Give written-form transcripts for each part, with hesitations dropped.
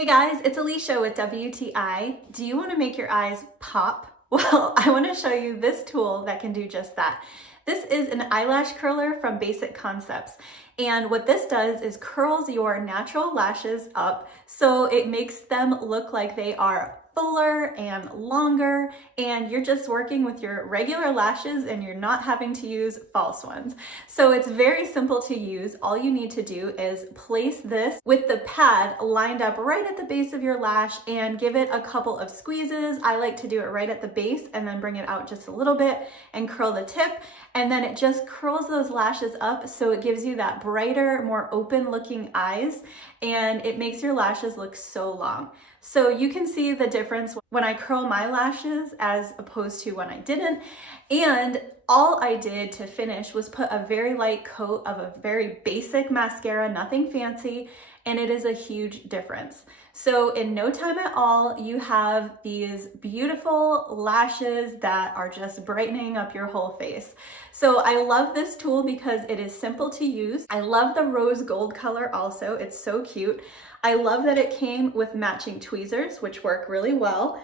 Hey guys, it's Alicia with WTI. Do you want to make your eyes pop? Well, I want to show you this tool that can do just that. This is an eyelash curler from Basic Concepts. And what this does is curls your natural lashes up so it makes them look like they are fuller and longer, and you're just working with your regular lashes and you're not having to use false ones. So it's very simple to use. All you need to do is place this with the pad lined up right at the base of your lash and give it a couple of squeezes. I like to do it right at the base and then bring it out just a little bit and curl the tip, and then it just curls those lashes up so it gives you that brighter, more open looking eyes, and it makes your lashes look so long. So you can see the difference when I curl my lashes as opposed to when I didn't. And all I did to finish was put a very light coat of a very basic mascara, nothing fancy, and it is a huge difference. So in no time at all, you have these beautiful lashes that are just brightening up your whole face. So I love this tool because it is simple to use. I love the rose gold color also, it's so cute. I love that it came with matching tweezers, which work really well.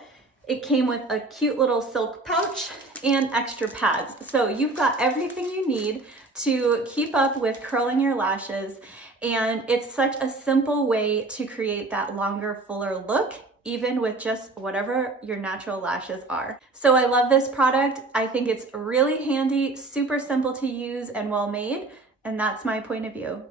It came with a cute little silk pouch and extra pads. So you've got everything you need to keep up with curling your lashes. And it's such a simple way to create that longer, fuller look, even with just whatever your natural lashes are. So I love this product. I think it's really handy, super simple to use and well made. And that's my point of view.